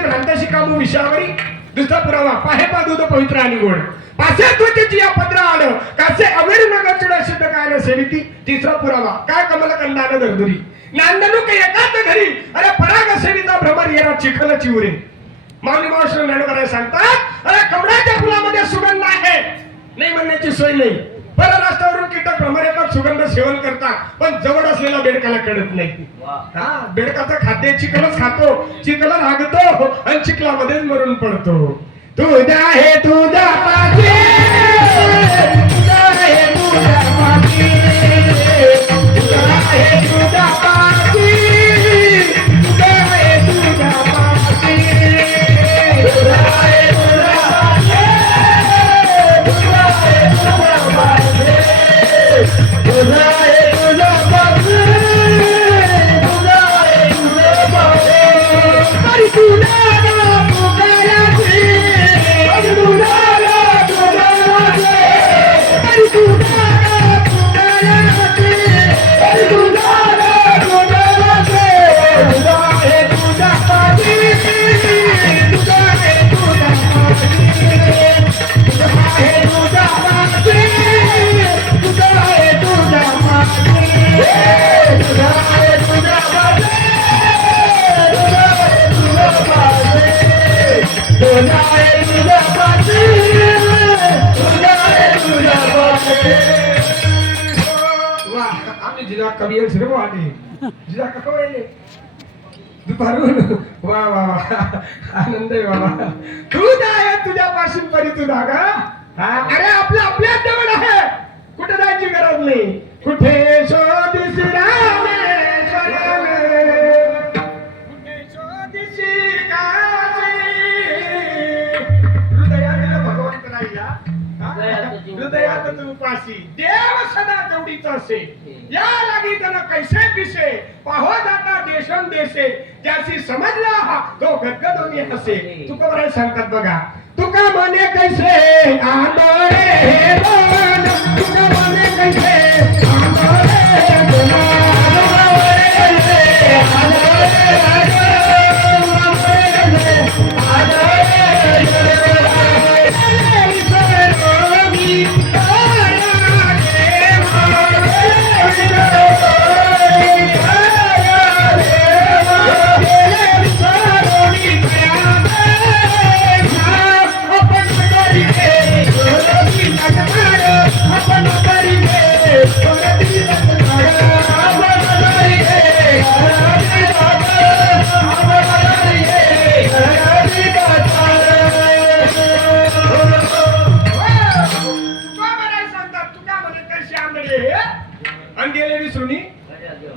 भ्रांताशी कामू विषयावरी दुसरा पुरावा पाहे दूध पवित्र आणि गोड पासे त्वचेची या पत्रा आड कासे अवेर नगर चिडा सिद्ध काय सेविती तिसरा पुरावा काय कमल कंदान दरदुरी नांदणूक एकाच घरी अरे पराग सेविता भ्रमर येणार चिखल चिवरे माऊली मावशी ज्ञानोबा सांगतात अरे कमळाच्या फुलामध्ये सुगंध आहे नाही म्हणण्याची सोय नाही परराष्ट्रावरून कीटक भ्रमर येतात सुगंध सेवन करतात पण जवळ असलेला बेडकाला कळत नाही हा बेडकाचं खाद्य चिखलच खातो चिखल हागतो आणि चिखलामध्येच मरून पडतो तुझ्या हे तुझ्या पाठी तुझ्या हे तुझ्या पाठी तुझ्या हे तुझ्या पाठी तुझ्या हे तुझ्या पाठी तुझ्या हे तुझ्या पाठी तुझ्या हे तुझ्या पाठी तुझ्या हे तुझ्या पाठी तुझ्या हे तुझ्या पाठी तरी तुझ्या कभी सर्व आले जिजा ककवले दुपारून वा वा आनंद आहे बाबा तू आहे तुझ्या पासून परी तू धागा अरे आपल्या आपल्याच जवळ आहे कुठे जायची गरज नाही कुठे शोधिसी रामेश्वराने कुठे शोधिसी काशी हृदयात भगवंत राहिला हृदयात तू उपासी देव सदा तेवढीच असे या लागी त्याला कैसे पिसे पाहो जाता देशम देशे ज्याशी समजला हा तो गदगदोनी हसे तुका बरं सांगतात बघा तुका मने कैसे आंदोळे हे मन तुका मने कैसे आंदोळे हे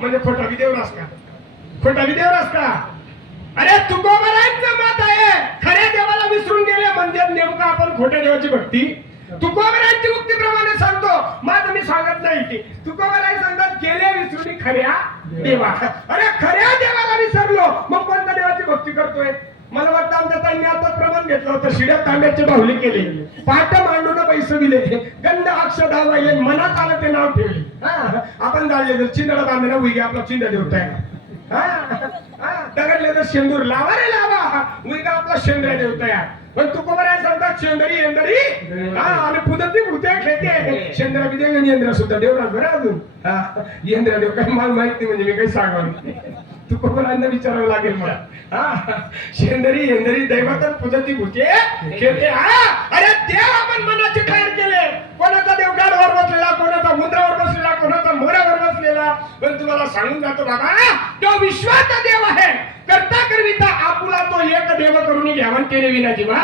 म्हणजे खोटा विदेवरास का खोटा विदेवरास का अरे तुकोबरांचं मत आहे खऱ्या देवाला विसरून गेले म्हणजे नेमकं आपण खोट्या देवाची भक्ती तुकोबरांची मुक्तीप्रमाणे सांगतो माझं मी सांगत नाही की तुकोबराय सांगतात गेले विसरून खऱ्या देवा अरे खऱ्या देवाला विसरलो मग कोणत्या देवाची भक्ती करतोय मला वाटतं आमच्या ताईंनी आता प्रमाण घेतलं होतं शिड्या तांब्याचे बाहुली केले पाठ मांडून पैसे दिले गंध अक्ष डावायले मनात आलं ते नाव ठेवले आपण जाळले तर चिंदडा बांधणं उगे आपला चिंदा देवताय दगडले तर शेंदूर लावा रे लावा उगा आपला शेंद्र्या देवताय पण तुकोबराय सांगतात शेंदरी येंदरी आणि पुदती भूत्या खेळते शेंद्रा विदेव आणि येंद्रा सुद्धा देवराज बरं अजून येंद्रा देव काही मला माहिती म्हणजे मी काही सांगावं तुकोबरांना विचारावं लागेल मला शेंदरी येंदरी दैवतन पुदती भूते खेळते अरे देव आपण मनाचे तयार केले कोणाचा देव गाडवर बसलेला कोणाचा मुद्रावर बसलेला कोणाचा मोरावर बसलेला पण तुम्हाला सांगून जातो बाबा तो विश्वाचा देव आहे करता करविता आपुला तो एक देव करून घ्यावन केले विना जीवा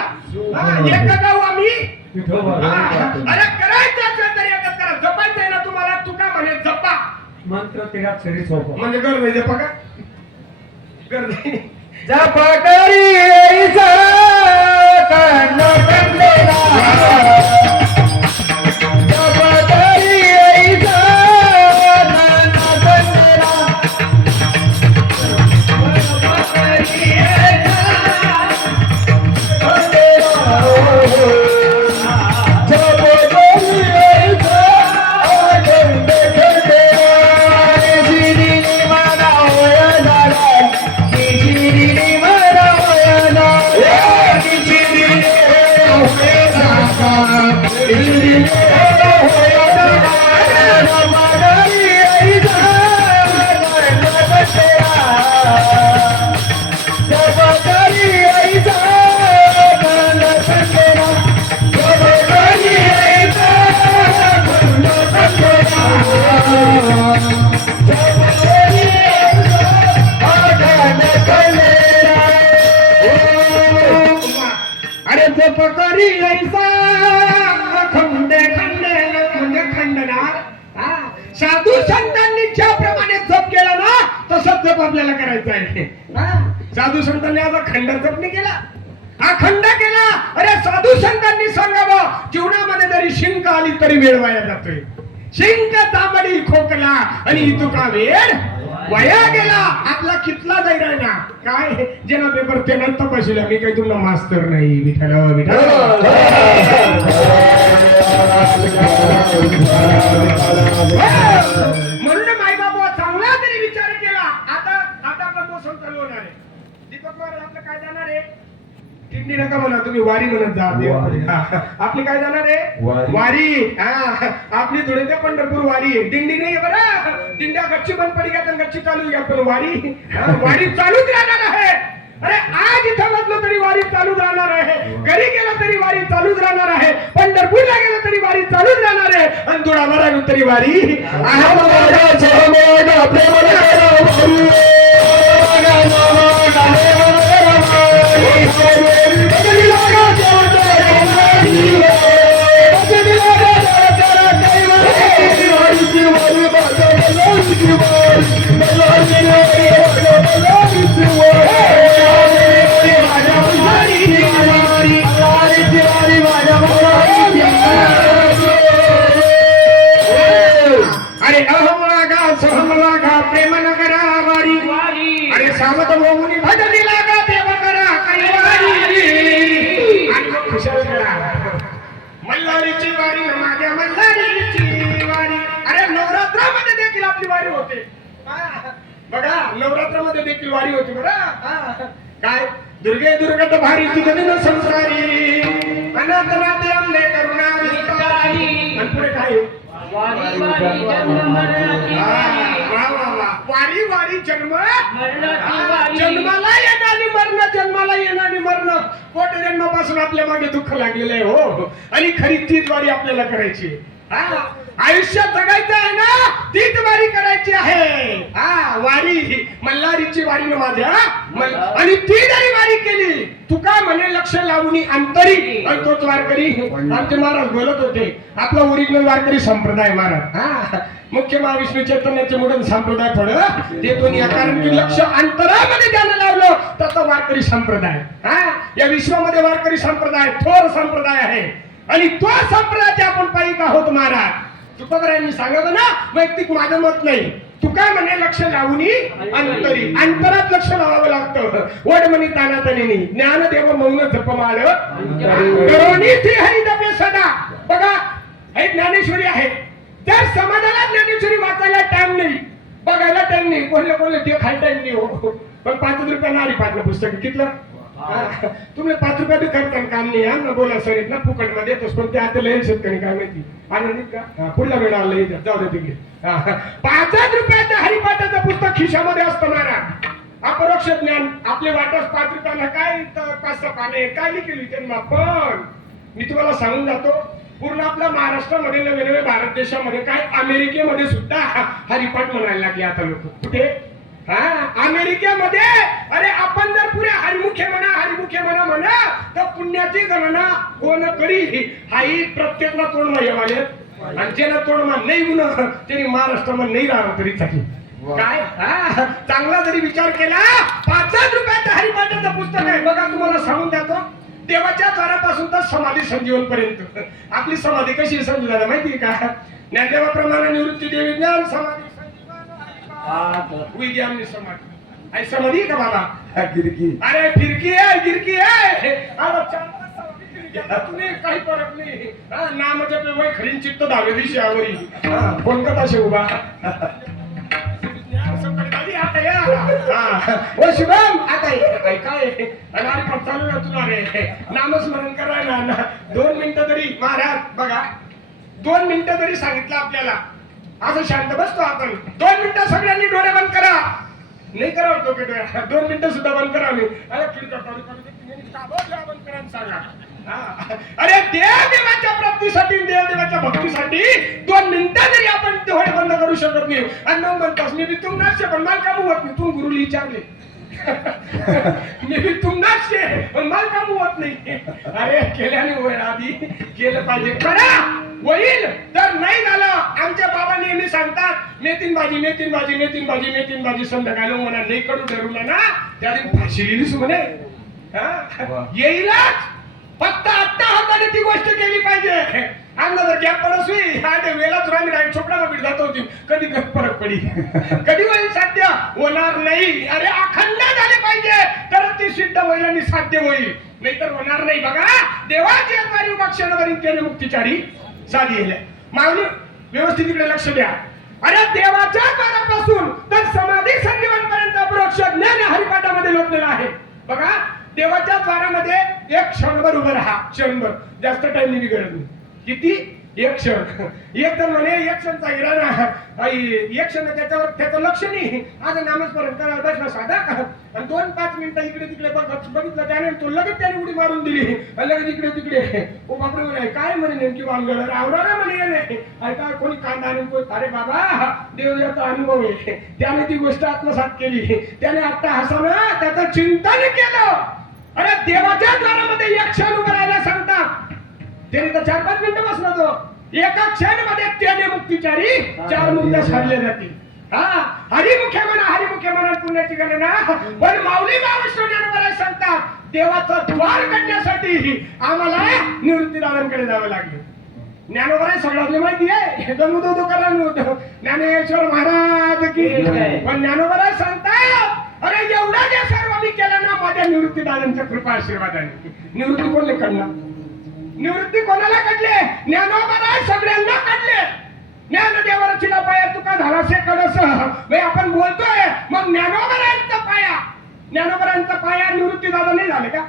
एक गाव आम्ही अरे करायचं असेल तर एकच करा जपायचं आहे ना तुम्हाला तुका म्हणे जपा मंत्र तेरा शरीर सोपा म्हणजे गरज आहे जपा का गरज जपा करी ऐसा कांड कंडला अरे जप करी ऐसा खंडे खंडे म्हणजे खंडनार. साधू संतांनी ज्याप्रमाणे जप केला ना तसंच जप आपल्याला करायचा आहे. साधू संतांनी आज खंड जप नाही केला, अखंड केला. अरे साधू संतांनी सांगावं जीवनामध्ये जरी शिंक आली तरी वेळ वाया जातोय. शिंक तांबडी खोकला आणि इतुका वेळ वाया गेला. आपला कितला जाईल ना काय जेना पेपर ते नंतर बसला. मी काही तुमचा मास्तर नाही. विठ्ठल विठ्ठल म्हणून माई बाबा चांगला तरी विचार केला. आता पण तो संत होणार आहे. दीपक महाराज आपलं काय जाणार आहे? किडनी नका म्हणा तुम्ही, वारी म्हणत जा. आपली काय जाणार आहे? वारी. आपली धुळे ते पंढरपूर वारी आहे. दिंडी नाही बरं. दिंड्या गच्ची बंद पडी घ्या गच्ची चालू घ्या, पण वारी वारी चालूच राहणार आहे. अरे आज इथं बसलो तरी वारी चालूच राहणार आहे. घरी गेलं तरी वारी चालूच राहणार आहे. पंढरपूरला गेलं तरी वारी चालूच राहणार आहे. आणि तुळामाला तरी वारी. अरे अहमलागा सहमलागा प्रेम नगरा वारी. अरे सावध होऊन भजनी लागा देव करा कैवारी. आणि मग खुशाल करा मल्हारीची वारी, माझ्या मल्हारीची वारी. अरे नवरात्रामध्ये देखील आपली वारी होते. बघा नवरात्रामध्ये देखील वारी होती बरं. काय दुर्गे दुर्गत भारी तुझं संसारी अनाथनाथे आमने करुणा विस्तारी. आणि पुढे काय वारी वारी जन्म जन्माला येणारी मरण, जन्माला येणारी मरण. कोट जन्मापासून आपल्या मागे दुःख लागलेलं आहे हो. आणि खरी तीच वारी आपल्याला करायची. आयुष्य जगायचं आहे ना तीच वारी करायची आहे. वारी मल्हारीची वारी न माझ्या. आणि ती जरी वारी केली तुका म्हणे लक्ष लावून अंतरी. आणि तोच वारकरी आमचे महाराज बोलत होते. आपला ओरिजिनल वारकरी संप्रदाय महाराज. मुख्य महाविष्णू चैतन्याचे मुडन संप्रदाय थोडं ते दोन्ही. कारण की लक्ष अंतरामध्ये ज्यानं लावलं तर तो वारकरी संप्रदाय. या विश्वामध्ये वारकरी संप्रदाय थोर संप्रदाय आहे. आणि तो संप्रदायाचे आपण पायिक आहोत महाराज. तुकोबरायांनी सांगितलं ना वैयक्तिक माझं मत नाही. तुका म्हणे लक्ष लावून अंतरी. अंतरात लक्ष लावावं लागतं. वड म्हणी तानातनी ज्ञानदेव मौन जपमाळ करोनी श्री हरी जपे सदा. बघा हे ज्ञानेश्वरी आहे. जर समाजाला ज्ञानेश्वरी वाचायला टाइम नाही, बघायला टाइम नाही, कोणले ते खायला टाइम नाही हो. पण 5 रुपयाला आली पाठलं पुस्तक कितलं. तुम्ही 5 रुपये खर्च काम नाही. ना बोला सर ना फुकट मध्ये येतोस. पण ते आता लय शेतकरी काय माहिती आनंदित का पुढला वेळ आला जाऊ दे तिकडे. 5 रुपयाचं हरिपाठाचं पुस्तक खिशामध्ये असतं महाराज. अपरोक्ष ज्ञान आपले वाटस 5 रुपयाला काय 5-6 पाने काय लिहिली त्यांना. पण मी तुम्हाला सांगून जातो पूर्ण आपल्या महाराष्ट्रामध्ये नवे भारत देशामध्ये काय अमेरिकेमध्ये सुद्धा हरिपाठ म्हणायला लागले आता लोक. कुठे अमेरिकेमध्ये. अरे आपण जर पुरे हरिमुखे म्हणा तर पुण्याची गणना कोण करी. हाही प्रत्येकला तोडमा येवाले. आणि ज्याला तोडमा नाही गुण त्यांनी महाराष्ट्रामध्ये नाही राहणार तरी चालेल. काय चांगला जरी विचार केला 5 रुपयाचं हरिपाठाचं पुस्तक आहे. बघा तुम्हाला सांगून जातो देवाच्या द्वारापासून तर समाधी संजीवन पर्यंत. आपली समाधी कशी संजीवना माहिती का? ज्ञानदेवाप्रमाणे निवृत्ती देवी ज्ञान समाधी विज्ञान समाधी समाधी का बाबा. अरे फिरकी आहे गिरकी आहे. तुम्ही काही फरक नाही. नाम जप वय खरीन चित्त दहाव्या दिवशी आवरी कोणता उभा. ओ शुभम आता काय चालू ना तुला रे नामस्मरण करायला 2 मिनिटं तरी महाराज. बघा 2 मिनिटं तरी सांगितलं आपल्याला. असं शांत बसतो आपण. 2 मिनिटं सगळ्यांनी डोळे बंद करा. नाही करावं डोके डोळ्या 2 मिनिटं सुद्धा बंद करावे. अरे बंद करा आणि सांगा. अरे देवाच्या प्राप्तीसाठी देवाच्या भक्तीसाठी 2 मिनिटं जरी आपण डोळे बंद करू शकत नाही आणि 9 म्हणतास मी तुमनाच पण मला काम होत नाही. तू गुरुला विचारले मी तुमनाच पण मला काम होत नाही. अरे केल्याने होईल आधी केलं पाहिजे करा होईल. तर नाही झालं आमच्या बाबा नेहमी सांगतात मेथीन भाजी मेथीन भाजी मेथीन भाजी मेथीन भाजी संध्याकाळी म्हणा नाही कडू ठरवलं ना त्या दिन फाशी लिहिलीच म्हणे. येईलच फक्त आत्ता हाताने ती गोष्ट केली पाहिजे. अंग जर गॅप पडसवी हा ते वेळाच राहिली नाही छोपडा बीट जात होती कधी फरक पडी कधी होईल साध्य होणार नाही. अरे अखंड झाले पाहिजे तर ती सिद्ध होईल आणि साध्य होईल नाहीतर होणार नाही. बघा देवाची अद्वारी उपाक्षणवरील केले मुक्तिचारी साधी मागणी व्यवस्थित इकडे लक्ष द्या. अरे देवाच्या द्वारापासून तर समाधी संजीवनपर्यंत अपरोक्ष ज्ञान हरिपाठामध्ये लोटलेलं आहे. बघा देवाच्या द्वारामध्ये एक क्षणभर उभं राहा. क्षणभर जास्त टाइम नाही गरज नाही. किती एक क्षण एक तर म्हणे एक क्षणचा हिरा ना एक क्षण त्याच्यावर त्याचं लक्ष नाही. आज नामस्मरण करायला बसला साधा आणि 2-5 मिनिटं इकडे तिकडे बघितलं त्याने तो लगेच त्याने उडी मारून दिली लगेच इकडे तिकडे. ओ बापरे म्हणे काय म्हणे नेमकी वांगड आवरा म्हणे नाही ऐका कोणी कांदा आणि अरे बाबा देवाचा अनुभव आहे त्याने ती गोष्ट आत्मसात केली. त्याने आता हसवलं त्याचं चिंतन केलं. अरे देवाच्या द्वारामध्ये एक क्षण उभं राहायला सांगतात. त्याने तर 4-5 मिनिटं बसला तो. एका क्षणमध्ये त्याने मुक्तिचारी 4 मुक्त्या साधल्या जातील. हरिमुखे म्हणा पुण्याची गणना पण माऊली महाविष्णू सांगतात देवाचं द्वार काढण्यासाठी आम्हाला निवृत्तीदारांकडे जावं लागलं. ज्ञानोबा सगळ्यातली माहिती आहे ज्ञानेश्वर महाराज की पण ज्ञानोबा सांगतात अरे एवढा जे सर्व मी केलं ना माझ्या निवृत्तीदारांच्या कृपा आशीर्वादाने. निवृत्ती कोणले काढला निवृत्ती कोणाला काढले ज्ञानोबा सगळ्यांना काढले. ज्ञानदेवाची पाया तुका धाराशे कडस आपण बोलतोय मग ज्ञानोबरांचा पाया ज्ञानोबरांचा पाया निवृत्तीदादा नाही झाले का.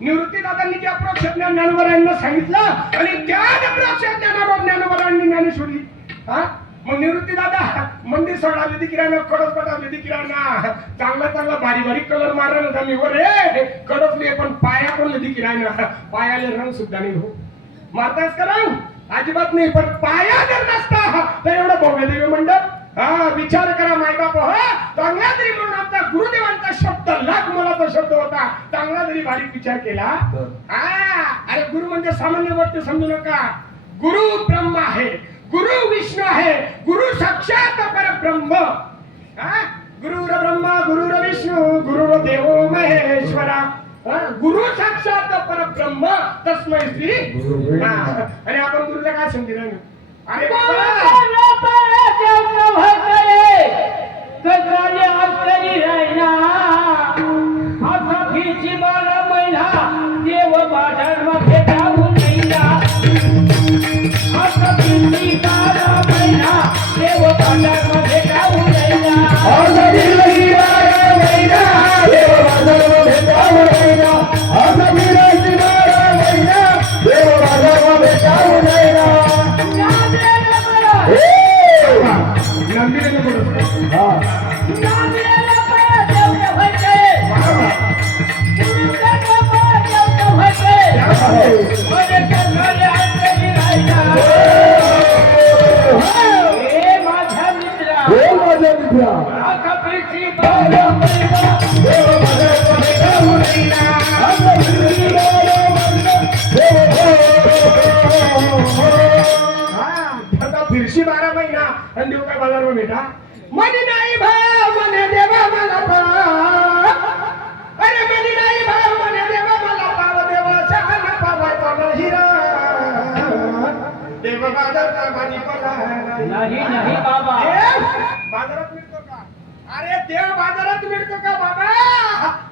निवृत्तीदादांनी जे अप्रोक्ष ज्ञान ज्ञानोबरांना सांगितलं आणि त्या अप्रोक्ष ज्ञानोबरांनी ज्ञानेश्वरी मग निवृत्तीदादा मंदिर सोडाले ती किराणा कडस पटावले ती किराणा चांगला भारी भारी कलर मारला होता मी रे कडसले पण पाया पण ती किराणा पायाले रंग सुद्धा नाही हो मारतास का रंग अजिबात नाही. पण पाया जर नसता तर एवढं भव्य मंडप विचार करा मायबाप चांगला जरी म्हणून आमचा गुरुदेवांचा शब्द लाख मोलाचा शब्द होता. चांगला जरी बारीक विचार केला अरे गुरु म्हणजे सामान्य गोष्ट समजू नका. गुरु ब्रह्म आहे गुरु विष्णू आहे गुरु साक्षात परब्रह्म. गुरुर ब्रह्मा गुरुर विष्णू गुरुर देवो महेश्वरा गुरु साक्षात परब्रह्म तस्मै श्री. आणि आपण गुरुला काय समजलं अरे देव बाजार मध्ये जाऊन देव बाजार मध्ये जाऊन फिरशी 12 महिना आणि देव काय बाजार बेटा मनी नाही भाव मने देवा मला पाव. अरे मनी नाही भाव मने देवा मला पाव देवा सगळा पावायचा नाही देव बाजारचा भाजीपाला नाही बाबा. बाजारात मिळतो का अरे देव बाजारात मिळतो का बाबा.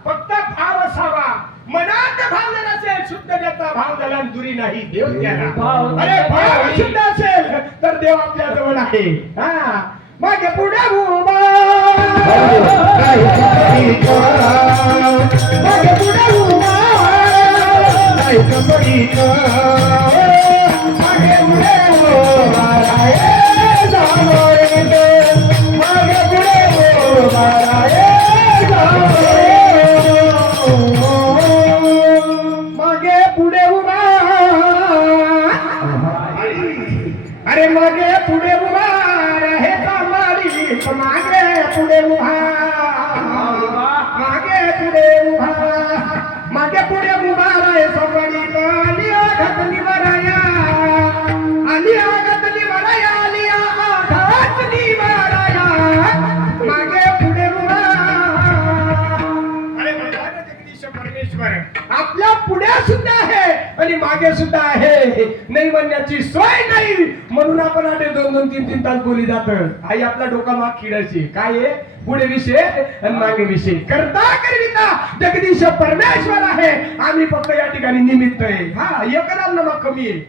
फक्त भाव असावा मनात भाव जर असेल शुद्ध त्याचा भाव झाला दुरी नाही देव त्याला. अरे भाव शुद्ध असेल तर देव आपल्या जवळ आहे. मागे पुढे उभा मागे पुढे उभा मागे पुढे मागे पुढे मागे पुढे उभा हे कामाली मागे पुढे उभा मागे पुढे उभा मागे पुढे उभा रे सोबणी आली आघात निवराया आली आघात निवराया आली आघात निवराया मागे पुढे उभा अरे भगवान जगदीश परमेश्वर आपल्या पुढे सुद्धा आहे आणि मागे सुद्धा आहे नाही म्हणण्याची सोय नाही म्हणून आपण आठे 2-2-3-3 तास बोली जात आई आपला डोका माग खिळायची काय आहे पुढे विषय आणि मागे विषय करता करविता जगदीश परमेश्वर आहे आम्ही फक्त या ठिकाणी निमित्त आहे हा एक नाम कमी आहे